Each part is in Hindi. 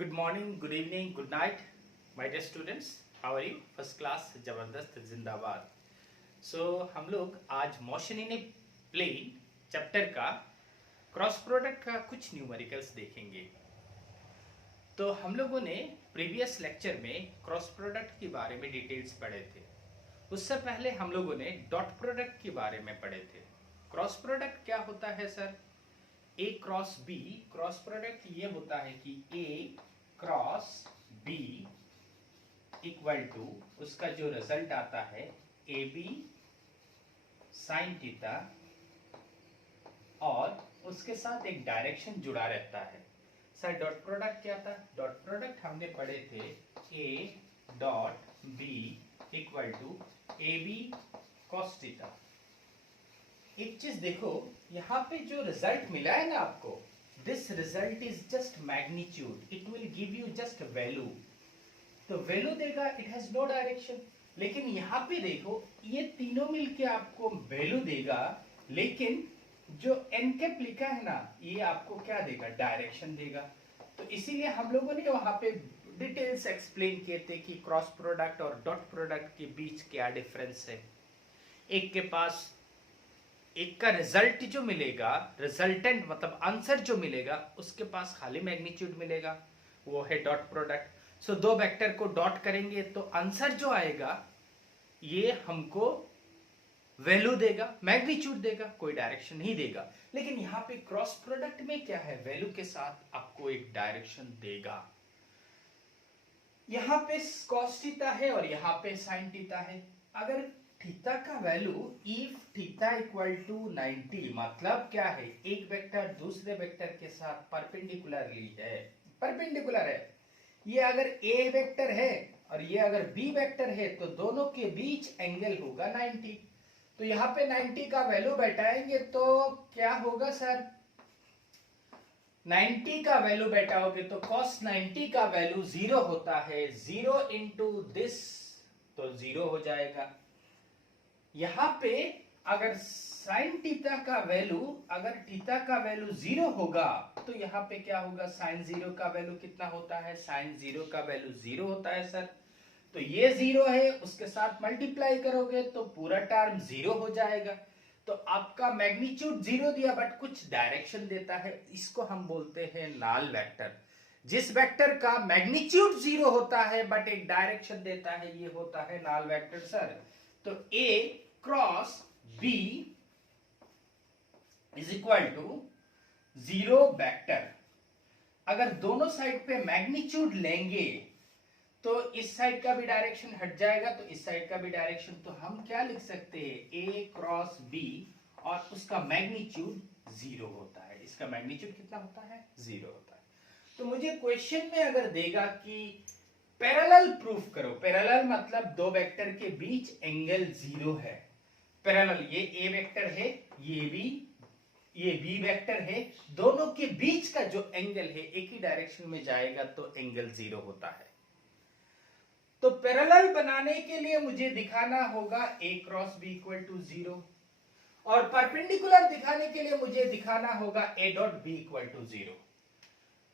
Good morning, good evening, good night my dear students. How are you? First class, जबरदस्त, जिंदाबाद। सो हम लोग आज motion in a plane chapter का क्रॉस प्रोडक्ट का कुछ न्यूमेरिकल्स देखेंगे। तो हम लोगों ने प्रीवियस लेक्चर में क्रॉस प्रोडक्ट के बारे में डिटेल्स पढ़े थे। उससे पहले हम लोगों ने डॉट प्रोडक्ट के बारे में पढ़े थे। क्रॉस प्रोडक्ट क्या होता है सर? ए क्रॉस बी क्रॉस प्रोडक्ट ये होता है कि ए क्रॉस बी इक्वल टू उसका जो रिजल्ट आता है ए बी साइन थीटा और उसके साथ एक डायरेक्शन जुड़ा रहता है। सर डॉट प्रोडक्ट क्या था? डॉट प्रोडक्ट हमने पढ़े थे A dot B equal to A B cos theta. एक चीज देखो, यहाँ पे जो रिजल्ट मिला है ना आपको, this result is just magnitude, it will give you just value. तो वैल्यू देगा, इट हैज नो डायरेक्शन। लेकिन यहाँ पे देखो, ये तीनों मिलके आपको वैल्यू देगा, लेकिन जो एन कैप लिखा है ना, ये आपको क्या देगा? डायरेक्शन देगा। तो इसीलिए हम लोगों ने वहां पे डिटेल्स एक्सप्लेन किए थे कि क्रॉस प्रोडक्ट और डॉट प्रोडक्ट के बीच क्या डिफरेंस है। एक के पास एक का रिजल्ट जो मिलेगा, रिजल्टेंट मतलब आंसर जो मिलेगा, उसके पास खाली मैग्नीट्यूड मिलेगा, वो है डॉट प्रोडक्ट। सो दो वेक्टर को डॉट करेंगे तो आंसर जो आएगा ये हमको वैल्यू देगा, मैग्नीट्यूड देगा, कोई डायरेक्शन नहीं देगा। लेकिन यहाँ पे क्रॉस प्रोडक्ट में क्या है? वैल्यू के साथ आपको एक डायरेक्शन देगा। यहाँ पे cos थीटा है और यहाँ पे sin थीटा है। अगर थीटा का value if theta equal to 90, मतलब क्या है? एक वेक्टर दूसरे वेक्टर के साथ परपेंडिकुलरली है, परपेंडिकुलर है। ये अगर ए वेक्टर है और ये अगर बी वेक्टर है तो दोनों के बीच एंगल होगा 90। तो यहाँ पे 90 का वैल्यू बैठाएंगे तो क्या होगा सर? 90 का वैल्यू बैठाओगे तो cos 90 का वैल्यू 0 होता है। 0 इंटू दिस तो 0 हो जाएगा। यहां पे अगर sin थीटा का वैल्यू, अगर थीटा का वैल्यू 0 होगा तो यहाँ पे क्या होगा? sin 0 का वैल्यू कितना होता है? sin 0 का वैल्यू 0 होता है सर। तो ये 0 है, उसके साथ मल्टीप्लाई करोगे तो पूरा टर्म 0 हो जाएगा। तो आपका मैग्नीट्यूड 0 दिया बट कुछ डायरेक्शन देता है, इसको हम बोलते हैं नल वेक्टर। जिस वेक्टर का मैग्नीट्यूड 0 होता है बट एक डायरेक्शन देता है, ये होता है नल वेक्टर सर। तो A cross B is equal to 0 vector. अगर दोनों साइड पे मैग्नीट्यूड लेंगे तो इस साइड का भी डायरेक्शन हट जाएगा, तो इस साइड का भी डायरेक्शन। तो हम क्या लिख सकते हैं? A क्रॉस B और उसका मैग्नीट्यूड 0 होता है। इसका मैग्नीट्यूड कितना होता है? 0 होता है। तो मुझे क्वेश्चन में अगर देगा कि पैरेलल प्रूफ करो, पैरेलल मतलब दो वेक्टर के बीच एंगल 0 है। पैरेलल, ये ए वेक्टर है, ये बी वेक्टर है, दोनों के बीच का जो एंगल है एक ही डायरेक्शन में जाएगा तो एंगल 0 होता है। तो पैरेलल बनाने के लिए मुझे दिखाना होगा A cross B equal to 0 और परपेंडिकुलर दिखाने के लिए मुझे दिखाना होगा A dot B equal to 0।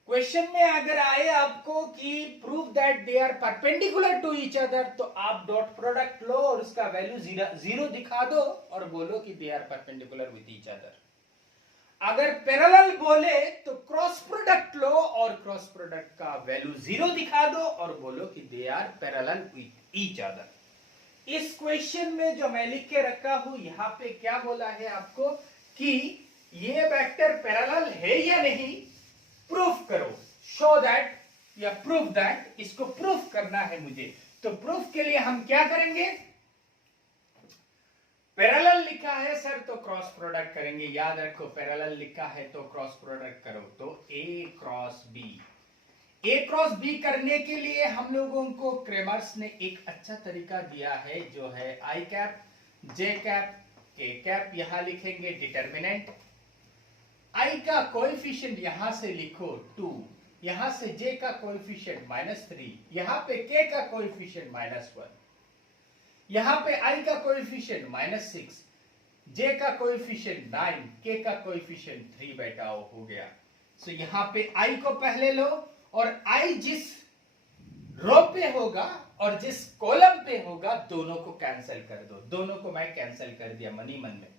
Question में अगर आए आपको कि prove that they are perpendicular to each other, तो आप डॉट प्रोडक्ट लो और उसका वैल्यू 0 दिखा दो और बोलो कि they are perpendicular with each other. अगर पैरेलल बोले तो क्रॉस प्रोडक्ट लो और क्रॉस प्रोडक्ट का वैल्यू 0 दिखा दो और बोलो कि they are parallel with each other. इस क्वेश्चन में जो मैं लिख के रखा हूं, यहां पे क्या बोला है आपको कि ये वेक्टर पैरेलल है या नहीं, प्रूफ करो, शो दैट या प्रूफ दैट। इसको प्रूफ करना है मुझे। तो प्रूफ के लिए हम क्या करेंगे? पैरेलल लिखा है सर तो क्रॉस प्रोडक्ट करेंगे। याद रखो, पैरेलल लिखा है तो क्रॉस प्रोडक्ट करो। तो ए क्रॉस बी करने के लिए हम लोगों को क्रेमर्स ने एक अच्छा तरीका दिया है, जो है आई कैप, जे कैप, के कैप। यहां लिखेंगे डिटर्मिनेंट। आई का कोएफिशिएंट यहां से लिखो 2, यहां से जे का कोएफिशिएंट -3, यहां पे के का कोएफिशिएंट -1, यहां पे आई का कोएफिशिएंट -6, जे का कोएफिशिएंट 9, के का कोएफिशिएंट 3 बैठाओ, हो गया। सो यहां पे आई को पहले लो और आई जिस रो पे होगा और जिस कॉलम पे होगा दोनों को कैंसिल कर दो। दोनों को मैं कैंसिल कर दिया मनी मन में।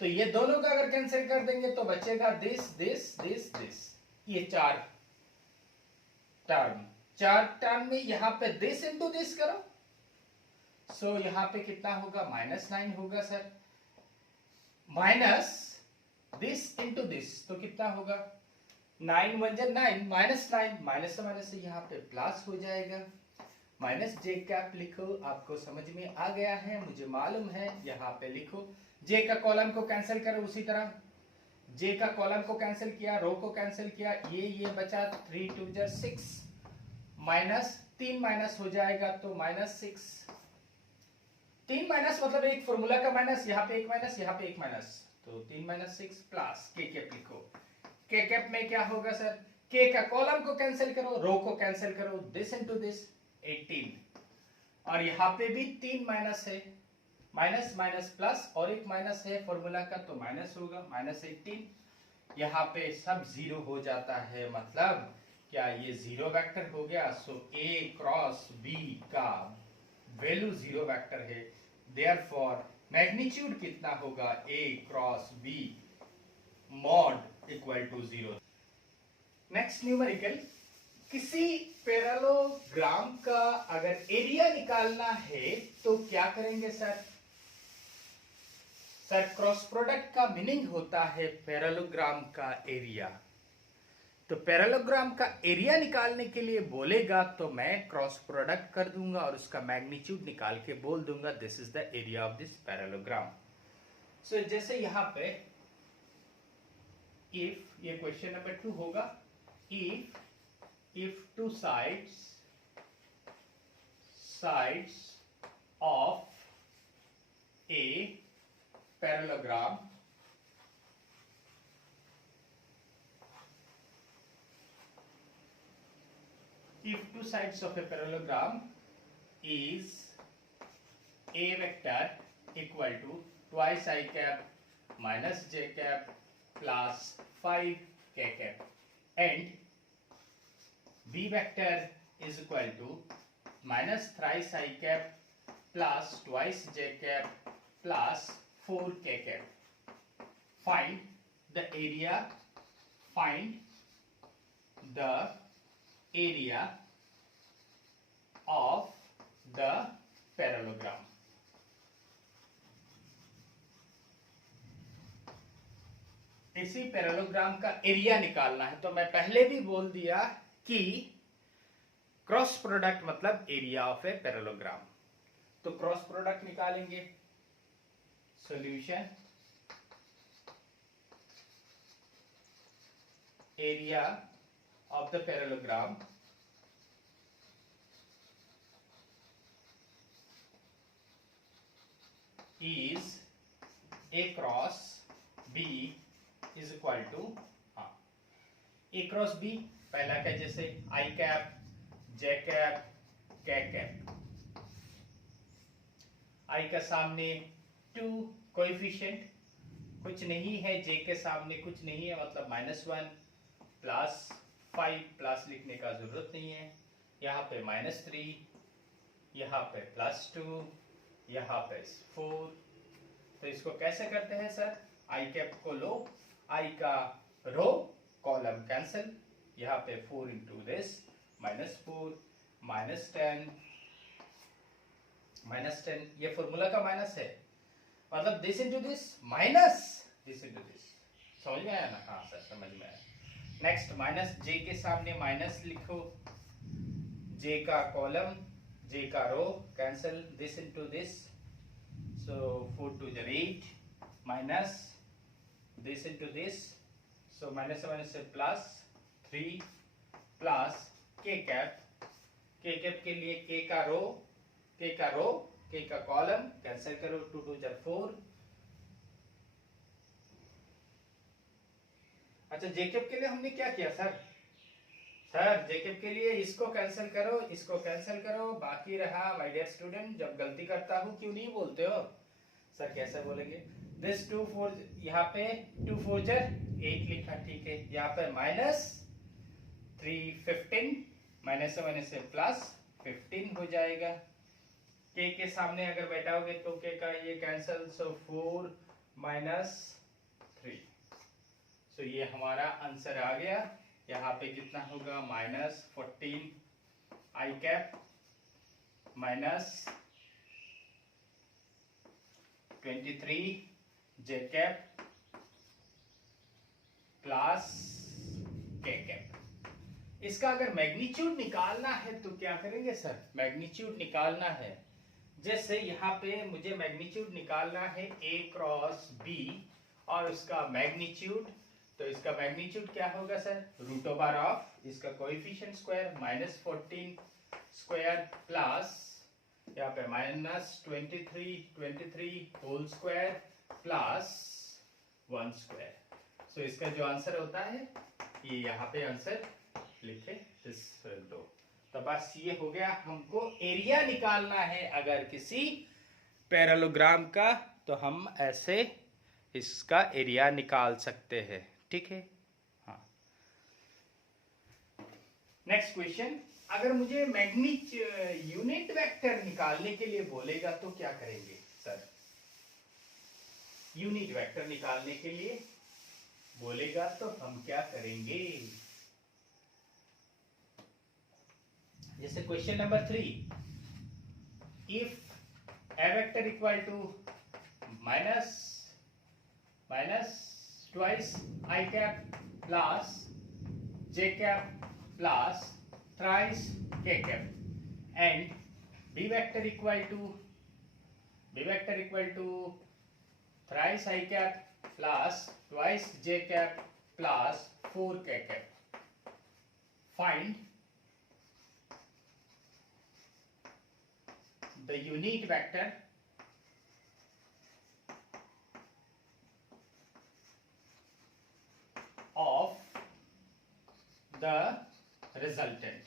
तो ये दोनों का अगर कैंसिल कर देंगे तो बचेगा दिस दिस दिस दिस, ये चार टर्म में यहां पे दिस इंटू दिस करो। सो यहां पे कितना होगा, -9 होगा sir. Minus this into this तो कितना होगा, 9 1 जा 9, -9, माइनस से माइनस से यहाँ पे प्लस हो जाएगा। माइनस जे कैप लिखो, आपको समझ में आ गया है, मुझे मालूम है। यहाँ पे लिखो, जे का कॉलम को कैंसिल करो, उसी तरह जे का कॉलम को कैंसिल किया, रो को कैंसिल किया, ये बचा 3 2 जा 6, माइनस 3 माइनस हो जाएगा तो -6। 3 माइनस मतलब एक फॉर्मूला का माइनस, यहाँ पे एक माइनस, यहाँ पे एक माइनस, तो 3 - 6 प्लस के कैप लिखो। के कैप में क्या होगा सर, के का कॉलम को कैंसिल करो, रो को कैंसिल करो, दिस इंटू दिस 18, और यहाँ पे भी 3 माइनस है, माइनस माइनस प्लस और एक माइनस है फॉर्मूला का तो माइनस होगा, -18। यहाँ पे सब जीरो हो जाता है, मतलब क्या ये जीरो वेक्टर हो गया। सो ए क्रॉस बी का वैल्यू जीरो वेक्टर है, देयरफॉर मैग्नीट्यूड कितना होगा, A cross B mod equal to 0। Next numerical, किसी पैरेललोग्राम का अगर एरिया निकालना है तो क्या करेंगे सर। सर क्रॉस प्रोडक्ट का मीनिंग होता है पैरेललोग्राम का एरिया। तो पैरेललोग्राम का एरिया निकालने के लिए बोलेगा तो मैं क्रॉस प्रोडक्ट कर दूंगा और उसका मैग्नीट्यूड निकाल के बोल दूंगा this is the area of this parallelogram. So जैसे यहां पे इफ, ये क्वेश्चन नंबर 2 होगा, if two sides of a parallelogram is a vector equal to twice I cap minus j cap plus 5 k cap and b vector is equal to minus thrice I cap plus twice j cap plus 4 k cap. Find the area of the parallelogram. इसी पैरेललोग्राम का एरिया निकालना है। तो मैं पहले भी बोल दिया कि क्रॉस प्रोडक्ट मतलब एरिया ऑफ ए पैरेललोग्राम। तो क्रॉस प्रोडक्ट निकालेंगे, solution area of the parallelogram is a cross b is equal to, a cross b पहला का जैसे i cap, j cap, k cap. i का सामने 2 कोएफिशिएंट कुछ नहीं है, j के सामने कुछ नहीं है मतलब -1 प्लस 5 प्लस लिखने का जरूरत नहीं है। यहाँ पे -3, यहाँ पे +2, यहाँ पे 4। तो इसको कैसे करते हैं सर, आई कैप को लो, आई का रो कॉलम कैंसिल, यहाँ पे 4 इंटू दिस -4 -10 ये फॉर्मूला का माइनस है, मतलब this into this minus this into this. समझ में आया ना? हाँ सर समझ में आया। नेक्स्ट माइनस जे के सामने माइनस लिखो, जे का कॉलम, जे का row cancel, this into this, so 4 2 is 8 minus this into this, so minus से minus से plus 3 plus k cap, k cap के लिए k का रो k का कॉलम कैंसिल करो, 2 2 जा 4। अच्छा जेकेब के लिए हमने क्या किया सर जेकेब के लिए इसको कैंसिल करो, बाकी रहा माय डियर स्टूडेंट, जब गलती करता हूं क्यों नहीं बोलते हो सर, कैसे बोलेंगे, दिस 2 4 यहाँ पे 2 4 जा 8 लिखा, ठीक है, यहाँ पे -3 15 माइनस से प्लस 15 हो जाएगा। के सामने अगर बैठाओगे तो के का ये कैंसल, सो 4 माइनस 3। सो ये हमारा आंसर आ गया। यहाँ पे कितना होगा, -14 आई कैप माइनस 23 जे कैप प्लस के कैप। इसका अगर मैग्नीट्यूड निकालना है तो क्या करेंगे सर, मैग्नीट्यूड निकालना है। जैसे यहाँ पे मुझे मैग्नीट्यूड निकालना है a क्रॉस b और उसका मैग्नीट्यूड, तो इसका मैग्नीट्यूड क्या होगा सर, √ओवर ऑफ इसका कोएफिशिएंट स्क्वायर -14 स्क्वायर प्लस यहाँ पे -23 होल स्क्वायर प्लस 1 स्क्वायर। सो इसका जो आंसर होता है ये यहाँ पे आंसर लिखे इस रो। तो बस ये हो गया। हमको एरिया निकालना है अगर किसी पैरेललोग्राम का, तो हम ऐसे इसका एरिया निकाल सकते हैं, ठीक है। हाँ, नेक्स्ट क्वेश्चन, अगर मुझे यूनिट वेक्टर निकालने के लिए बोलेगा तो क्या करेंगे सर, यूनिट वेक्टर निकालने के लिए बोलेगा तो हम क्या करेंगे। जैसे question number 3, if A vector equal to minus twice I cap plus J cap plus thrice K cap and B vector equal to thrice I cap plus twice J cap plus 4 K cap, find the unit vector of the resultant।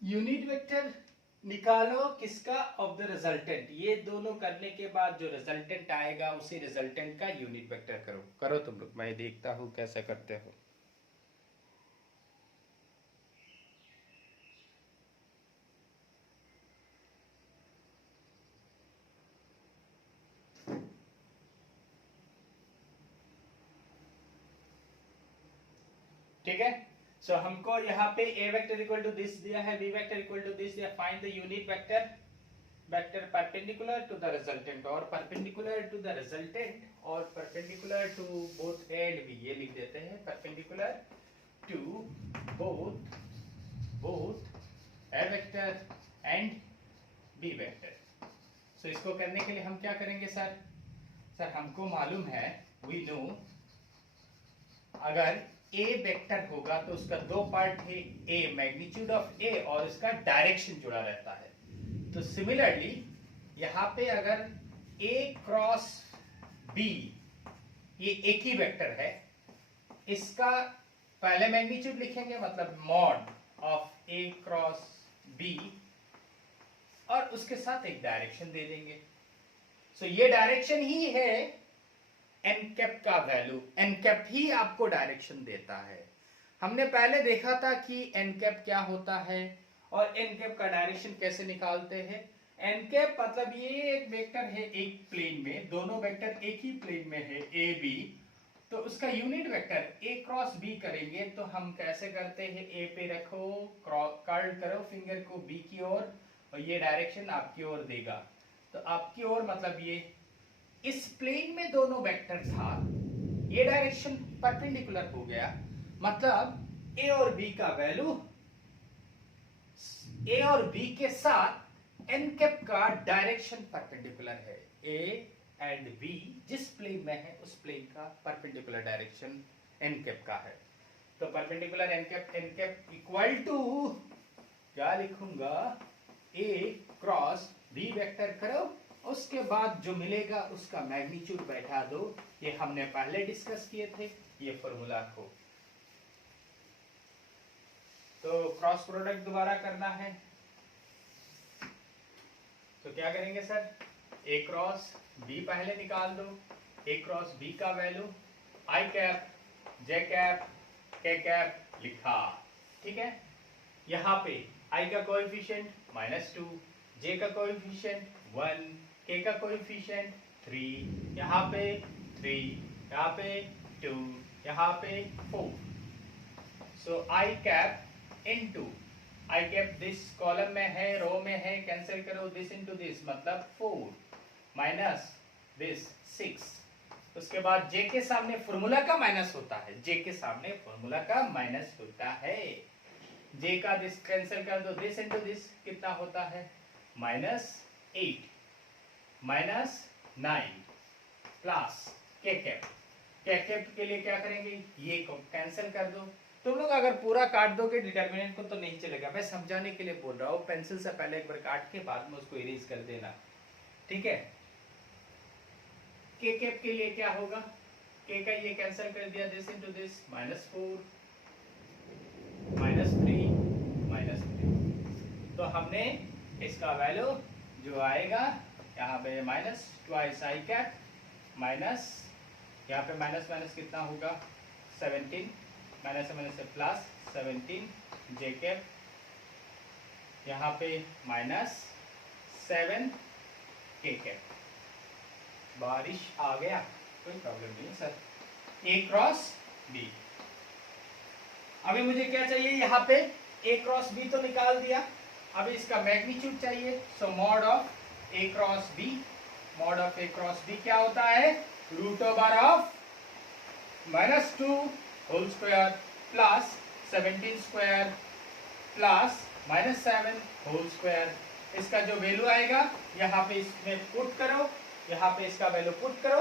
Unit vector निकालो किसका, ऑफ द रिजल्टेंट। ये दोनों करने के बाद जो रिजल्टेंट आएगा उसी रिजल्टेंट का यूनिट वेक्टर करो तुम लोग, मैं देखता हूं कैसे करते हो। ठीक है। सो हमको यहाँ पे a vector equal to this दिया है, b vector equal to this दिया, find the unit vector perpendicular to the resultant, और परपेंडिकुलर टू द रिजल्टेंट और perpendicular to both a and b, ये लिख देते हैं, perpendicular to both a vector and b vector. So इसको करने के लिए हम क्या करेंगे सर, हमको मालूम है, वी नो, अगर a वेक्टर होगा तो उसका दो पार्ट है, a मैग्नीट्यूड ऑफ a और इसका डायरेक्शन जुड़ा रहता है। तो सिमिलरली यहाँ पे अगर a क्रॉस b ये एक ही वेक्टर है, इसका पहले मैग्नीट्यूड लिखेंगे, मतलब mod of a cross b, और उसके साथ एक डायरेक्शन दे देंगे। सो ये डायरेक्शन ही है एन कैप का वैल्यू, एन कैप ही आपको डायरेक्शन देता है। हमने पहले देखा था कि एन कैप क्या होता है और एन कैप का डायरेक्शन कैसे निकालते हैं। एन कैप मतलब ये एक वेक्टर है एक प्लेन में, दोनों वेक्टर एक ही प्लेन में है ए बी, तो उसका unit vector A cross B करेंगे तो हम कैसे करते हैं, ए पे रखो, कर्ल करो फिंगर को बी की ओर और ये डायरेक्शन आपकी ओर देगा। तो आपकी ओर मतलब ये इस प्लेन में दोनों वेक्टर था, ये डायरेक्शन परपेंडिकुलर हो गया, मतलब ए और बी का वैल्यू, ए और बी के साथ एन कैप का डायरेक्शन परपेंडिकुलर है। ए एंड बी जिस प्लेन में है उस प्लेन का परपेंडिकुलर डायरेक्शन एन कैप का है। तो perpendicular n cap equal to क्या लिखूंगा, ए क्रॉस बी वेक्टर करो, उसके बाद जो मिलेगा उसका मैग्नीट्यूड बैठा दो। ये हमने पहले डिस्कस किए थे ये फॉर्मूला को। तो क्रॉस प्रोडक्ट दोबारा करना है तो क्या करेंगे सर, ए क्रॉस बी पहले निकाल दो, ए क्रॉस बी का वैल्यू आई कैप, जे कैप, के कैप लिखा। ठीक है, यहाँ पे आई का कोएफिशिएंट -2, जे का कोएफिशिएंट 1, के का कोएफिशिएंट 3, यहाँ पे 3, यहाँ पे 2, यहाँ पे 4। So I cap into I cap this column में है, रो में है, कैंसिल करो दिस इनटू दिस, मतलब 4 माइनस दिस 6। उसके बाद जे के सामने फॉर्मूला का माइनस होता है, जे के सामने फॉर्मूला का माइनस होता है। जे का दिस कैंसिल कर दो, दिस इनटू दिस कितना होता है -8 -9 प्लस के कैप। के कैप के लिए क्या करेंगे, ये को कैंसिल कर दो। तुम लोग अगर पूरा काट दोगे डिटरमिनेंट को तो नहीं चलेगा, मैं समझाने के लिए बोल रहा हूँ। पेंसिल से पहले एक बार काट के बाद में उसको इरेज कर देना। ठीक है, के कैप के लिए क्या होगा, के का ये कैंसिल कर दिया, दिस इनटू दिस -4 -3 -3। तो हमने इसका वैल्यू जो आएगा यहाँ पे -2 आई कैप माइनस, यहाँ पे माइनस माइनस कितना होगा 17, माइनस माइनस से प्लस 17 जे कैप, यहाँ पे -7 के कैप। बारिश आ गया, कोई प्रॉब्लम नहीं सर। ए क्रॉस बी। अभी मुझे क्या चाहिए, यहाँ पे ए क्रॉस बी तो निकाल दिया, अभी इसका मैग्नीट्यूड चाहिए। So mod of A cross B, mod of A cross B क्या होता है, √ओवर of -2 whole square plus 17 square plus -7 whole square. इसका जो वैल्यू आएगा यहाँ पे इसमें पुट करो, यहाँ पे इसका वैल्यू पुट करो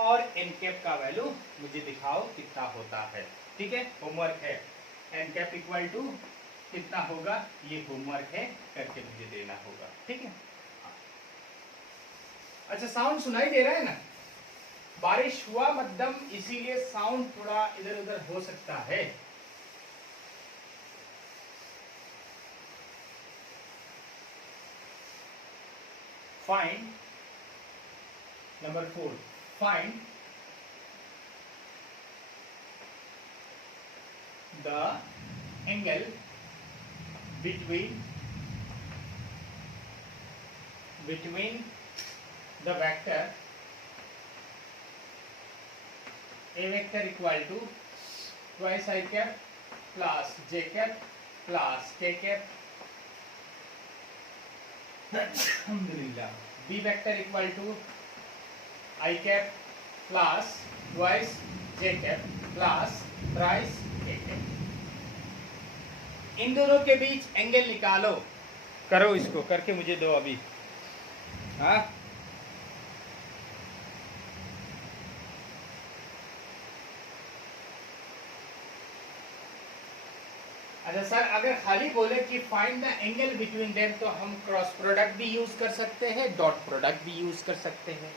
और एन कैप का वैल्यू मुझे दिखाओ कितना होता है। ठीक है, होमवर्क है। एन कैप इक्वल टू कितना होगा, ये होमवर्क है, करके मुझे देना होगा। ठीक है, अच्छा साउंड सुनाई दे रहा है ना, बारिश हुआ मध्यम, इसीलिए साउंड थोड़ा इधर उधर हो सकता है। Find number 4, find the angle between the vector a vector equal to twice I cap plus j cap plus k cap alhamdulillah b vector equal to I cap plus twice j cap plus thrice k cap। इन दोनों के बीच एंगल निकालो, करो इसको, करके मुझे दो अभी। हाँ, अच्छा सर, अगर खाली बोले कि find the angle between them तो हम क्रॉस प्रोडक्ट भी यूज कर सकते हैं, डॉट प्रोडक्ट भी यूज कर सकते हैं,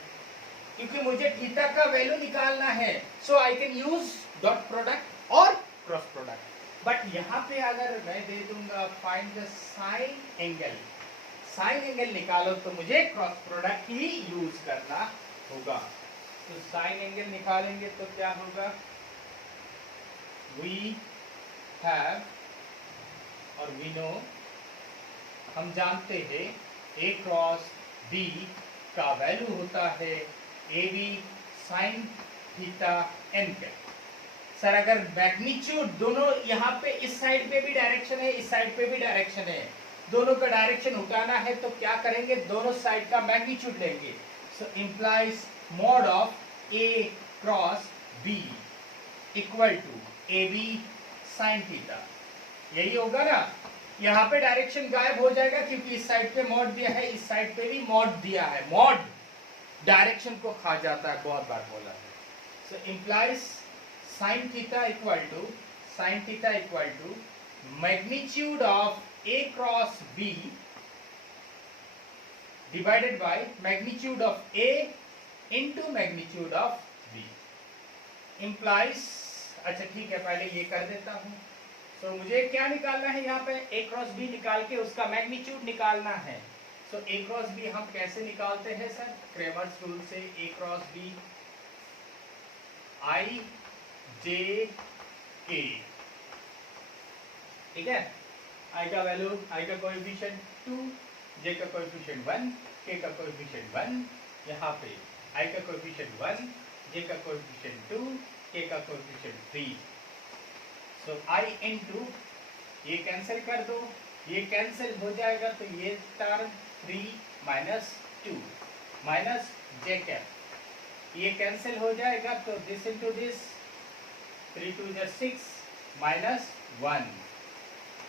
क्योंकि मुझे थीटा का वैल्यू निकालना है। So I can use dot product और क्रॉस प्रोडक्ट। बट यहाँ पे अगर मैं दे दूंगा find the sine angle, sine angle निकालो, तो मुझे क्रॉस प्रोडक्ट ही यूज करना होगा। तो साइन एंगल निकालेंगे तो क्या होगा, वी हैव और वी नो, हम जानते हैं ए क्रॉस बी का वैल्यू होता है A B sine theta n cap. Sir अगर मैग्नीट्यूड दोनों, यहाँ पे इस साइड पे भी डायरेक्शन है, इस साइड पे भी डायरेक्शन है, दोनों का डायरेक्शन उठाना है तो क्या करेंगे, दोनों साइड का मैग्नीट्यूड लेंगे। So implies mod of A cross B equal to A B sine theta, यही होगा ना। यहाँ पे डायरेक्शन गायब हो जाएगा क्योंकि इस साइड पे मॉड दिया है, इस साइड पे भी मॉड दिया है। मॉड डायरेक्शन को खा जाता है, बहुत बार बोला है। So implies sine theta equal to magnitude of A cross B divided by magnitude of A into magnitude of B. Implies, अच्छा ठीक है, पहले ये कर देता हूं। तो मुझे क्या निकालना है, यहाँ पे ए क्रॉस बी निकाल के उसका मैग्नीट्यूड निकालना है। तो ए क्रॉस बी हम कैसे निकालते हैं सर, क्रेमर्स रूल से। ए क्रॉस बी, आई जे के, ठीक है। आई का वैल्यू, आई का कोएफिशिएंट 2, जे का कोएफिशिएंट 1, के का कोएफिशिएंट 1, यहाँ पे आई का कोएफिशिएंट 1, जे का कोएफिशिएंट 2, के का कोएफिशिएंट 3। सो आई इनटू, ये कैंसिल कर दो, ये कैंसिल हो जाएगा तो ये टर्म 3 माइनस 2 माइनस जे कैप, ये कैंसिल हो जाएगा तो दिस इनटू दिस, 3 2 जा 6 माइनस 1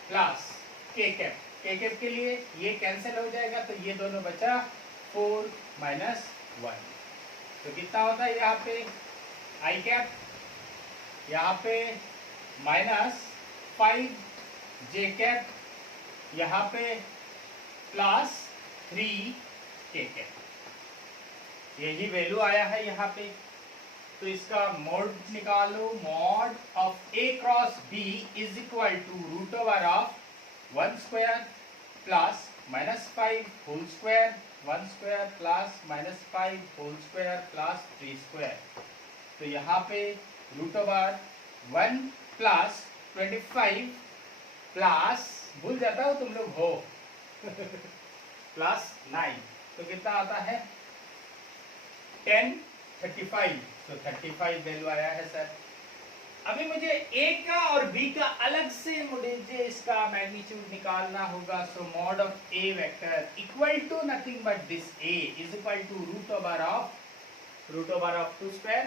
प्लस के कैप, के कैप के लिए ये कैंसिल हो जाएगा तो ये दोनों बचा 4 माइनस 1। तो कितना होता है यहाँ पे आई कैप, यहाँ पे माइनस 5 जे कैप, यहाँ पे प्लस 3 के कैप, यही वैल्यू आया है यहाँ पे। तो इसका मोड निकालो, mod of A cross B is equal to root over of 1 square plus minus 5 whole square, 1 square plus minus 5 whole square plus 3 square. तो यहाँ पे रूट ओवर 1 प्लस 25 प्लस, भूल जाता हो तुम लोग हो प्लस 9, तो कितना आता है 10 35, तो 35 वैल्यू आया है सर। अभी मुझे ए का और बी का अलग से मुझे इसका मैग्नीट्यूड निकालना होगा। So mod of A vector equal to nothing but this A is equal to root over of 2 square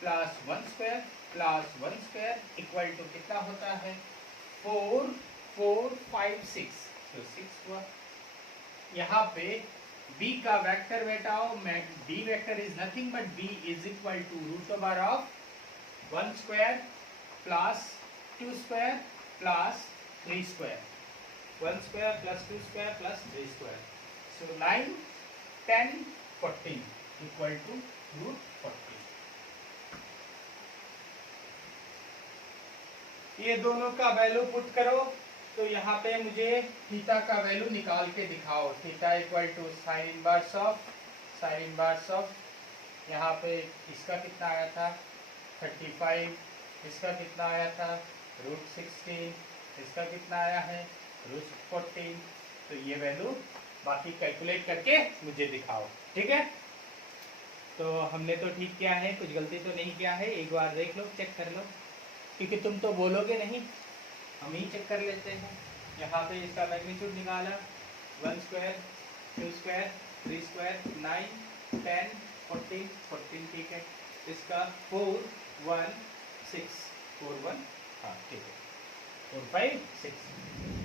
plus 1 square plus 1 square equal to कितना होता है 4 4 5 6, तो 6 हुआ। यहाँ पे b का वेक्टर बेटाओ, b vector is nothing but b is equal to root over of 1 square plus 2 square plus 3 square, 1 square plus 2 square plus 3 square. So 9 10 14 equal to root 14। ये दोनों का वैल्यू पुट करो, तो यहाँ पे मुझे थीटा का वैल्यू निकाल के दिखाओ। Theta equal to sine inverse of यहाँ पे इसका कितना आया था 35, इसका कितना आया था रूट 16, इसका कितना आया है रूट 14। तो ये वैल्यू बाकी कैलकुलेट करके मुझे दिखाओ, ठीक है। तो हमने तो ठीक किया है, कुछ गलती तो नहीं किया है, एक बार देख लो, चेक कर लो, क्योंकि तुम तो बोलोगे नहीं, हम ही चेक कर लेते हैं। यहाँ पे इसका मैग्नीट्यूड निकाला 1 स्क्वायर 2 स्क्वायर 3 स्क्वायर 9 10 14, ठीक है। इसका 4 1 6 4 1, हाँ ठीक है, 4 5 6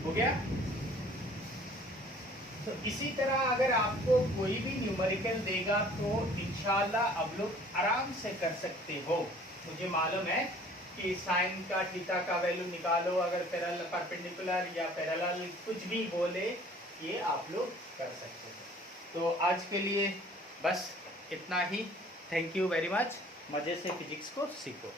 हो गया। तो इसी तरह अगर आपको कोई भी न्यूमेरिकल देगा तो इंशाल्लाह अब लोग आराम से कर सकते हो। मुझे मालूम है कि साइन का थीटा का वैल्यू निकालो, अगर पैरेलल परपेंडिकुलर या पैरेलल कुछ भी बोले, ये आप लोग कर सकते हो। तो आज के लिए बस इतना ही। Thank you very much. मज़े से फिजिक्स को सीखो।